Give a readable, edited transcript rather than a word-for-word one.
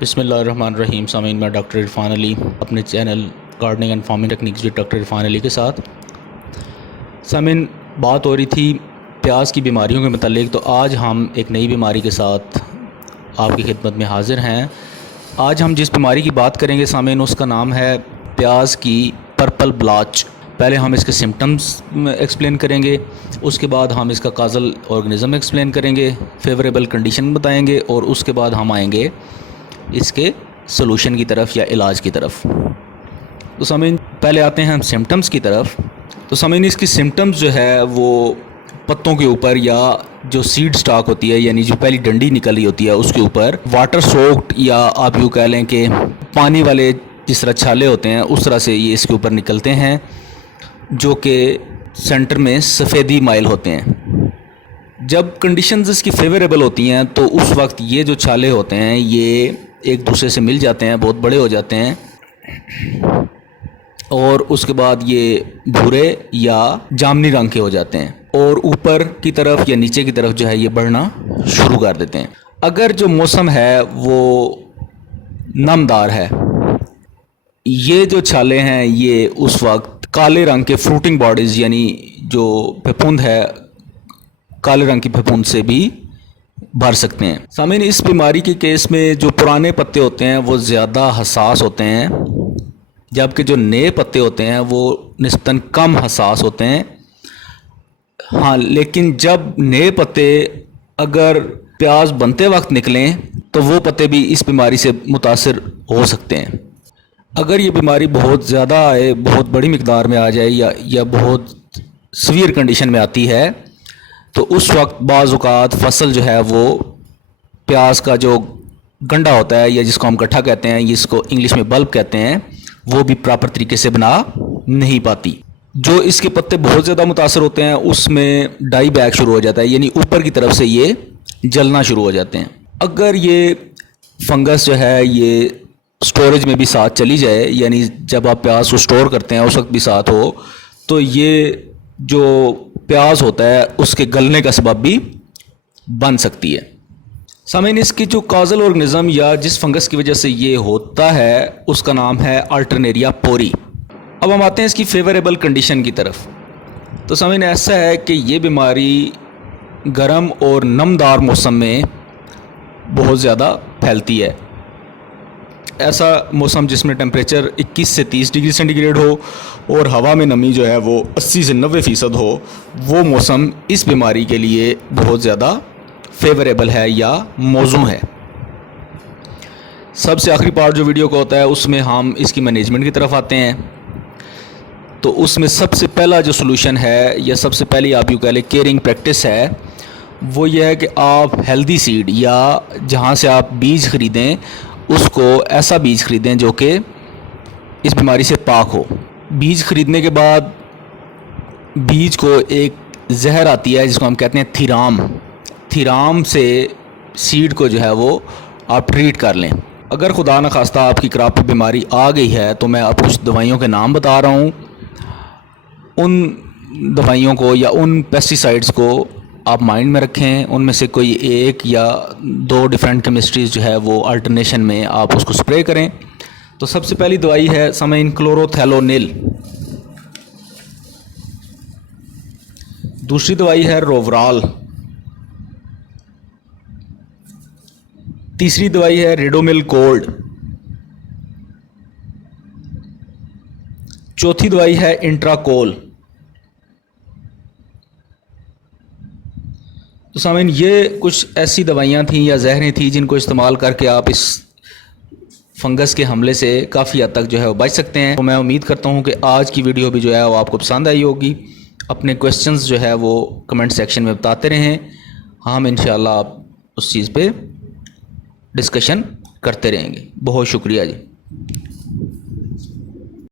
بسم اللہ الرحمن الرحیم. سامعین، میں ڈاکٹر عرفان علی اپنے channel gardening and farming techniques with doctor Irfan Ali کے ساتھ. سامعین، بات ہو رہی تھی پیاز کی بیماریوں کے متعلق، تو آج ہم ایک نئی بیماری کے ساتھ آپ کی خدمت میں حاضر ہیں. آج ہم جس بیماری کی بات کریں گے سامعین، اس کا نام ہے پیاز کی پرپل بلاچ. پہلے ہم اس کے سمٹمز ایکسپلین کریں گے، اس کے بعد ہم اس کا کازل آرگنزم ایکسپلین کریں گے، فیوریبل کنڈیشن بتائیں گے، اور اس کے بعد ہم آئیں گے اس کے سلوشن کی طرف یا علاج کی طرف. تو سامعین، پہلے آتے ہیں ہم سمٹمز کی طرف. تو سامعین، اس کی سمٹمز جو ہے وہ پتوں کے اوپر یا جو سیڈ سٹاک ہوتی ہے، یعنی جو پہلی ڈنڈی نکل رہی ہوتی ہے، اس کے اوپر واٹر سوکڈ یا آپ یوں کہہ لیں کہ پانی والے جس طرح چھالے ہوتے ہیں اس طرح سے یہ اس کے اوپر نکلتے ہیں، جو کہ سینٹر میں سفیدی مائل ہوتے ہیں. جب کنڈیشنز اس کی فیوریبل ہوتی ہیں تو اس وقت یہ جو چھالے ہوتے ہیں یہ ایک دوسرے سے مل جاتے ہیں، بہت بڑے ہو جاتے ہیں، اور اس کے بعد یہ بھورے یا جامنی رنگ کے ہو جاتے ہیں، اور اوپر کی طرف یا نیچے کی طرف جو ہے یہ بڑھنا شروع کر دیتے ہیں. اگر جو موسم ہے وہ نمدار ہے، یہ جو چھالے ہیں یہ اس وقت کالے رنگ کے فروٹنگ باڈیز، یعنی جو پھپھوند ہے کالے رنگ کی پھپھوند سے بھی بھر سکتے ہیں. سامعین، اس بیماری کے کیس میں جو پرانے پتے ہوتے ہیں وہ زیادہ حساس ہوتے ہیں، جبکہ جو نئے پتے ہوتے ہیں وہ نسبتاً کم حساس ہوتے ہیں. ہاں، لیکن جب نئے پتے اگر پیاز بنتے وقت نکلیں تو وہ پتے بھی اس بیماری سے متاثر ہو سکتے ہیں. اگر یہ بیماری بہت زیادہ آئے، بہت بڑی مقدار میں آ جائے یا بہت سیویئر کنڈیشن میں آتی ہے، تو اس وقت بعض اوقات فصل جو ہے وہ پیاز کا جو گنڈا ہوتا ہے یا جس کو ہم گٹھا کہتے ہیں، جس کو انگلش میں بلب کہتے ہیں، وہ بھی پراپر طریقے سے بنا نہیں پاتی. جو اس کے پتے بہت زیادہ متاثر ہوتے ہیں اس میں ڈائی بیک شروع ہو جاتا ہے، یعنی اوپر کی طرف سے یہ جلنا شروع ہو جاتے ہیں. اگر یہ فنگس جو ہے یہ سٹوریج میں بھی ساتھ چلی جائے، یعنی جب آپ پیاز کو سٹور کرتے ہیں اس وقت بھی ساتھ ہو، تو یہ جو پیاز ہوتا ہے اس کے گلنے کا سبب بھی بن سکتی ہے. سامعین، اس کی جو کازل آرگنزم یا جس فنگس کی وجہ سے یہ ہوتا ہے اس کا نام ہے الٹرنیریا پوری. اب ہم آتے ہیں اس کی فیوریبل کنڈیشن کی طرف. تو سامعین، ایسا ہے کہ یہ بیماری گرم اور نمدار موسم میں بہت زیادہ پھیلتی ہے. ایسا موسم جس میں ٹیمپریچر 21 سے 30 ڈگری سینٹی گریڈ ہو اور ہوا میں نمی جو ہے وہ 80 سے 90% ہو، وہ موسم اس بیماری کے لیے بہت زیادہ فیوریبل ہے یا موزوں ہے. سب سے آخری پارٹ جو ویڈیو کا ہوتا ہے اس میں ہم اس کی مینجمنٹ کی طرف آتے ہیں. تو اس میں سب سے پہلا جو سلوشن ہے یا سب سے پہلی آپ یوں کہہ لیں کیئرنگ پریکٹس ہے، وہ یہ ہے کہ آپ ہیلدی سیڈ یا جہاں سے آپ بیج خریدیں اس کو ایسا بیج خریدیں جو کہ اس بیماری سے پاک ہو. بیج خریدنے کے بعد بیج کو ایک زہر آتی ہے جس کو ہم کہتے ہیں تھیرام سے سیڈ کو جو ہے وہ آپ ٹریٹ کر لیں. اگر خدا نخواستہ آپ کی کراپ پہ بیماری آ گئی ہے تو میں آپ کچھ دوائیوں کے نام بتا رہا ہوں، ان دوائیوں کو یا ان پیسٹی سائڈز کو آپ مائنڈ میں رکھیں. ان میں سے کوئی ایک یا دو ڈیفرنٹ کیمسٹریز جو ہے وہ الٹرنیشن میں آپ اس کو سپرے کریں. تو سب سے پہلی دوائی ہے سامعین کلوروتھیلونل. دوسری دوائی ہے روورال. تیسری دوائی ہے ریڈومل گولڈ. چوتھی دوائی ہے انٹراکول. تو سامعین، یہ کچھ ایسی دوائیاں تھیں یا زہریں تھیں جن کو استعمال کر کے آپ اس فنگس کے حملے سے کافی حد تک جو ہے وہ بچ سکتے ہیں. تو میں امید کرتا ہوں کہ آج کی ویڈیو بھی جو ہے وہ آپ کو پسند آئی ہوگی. اپنے کویسچنز جو ہے وہ کمنٹ سیکشن میں بتاتے رہیں، ہم انشاءاللہ آپ اس چیز پہ ڈسکشن کرتے رہیں گے. بہت شکریہ جی.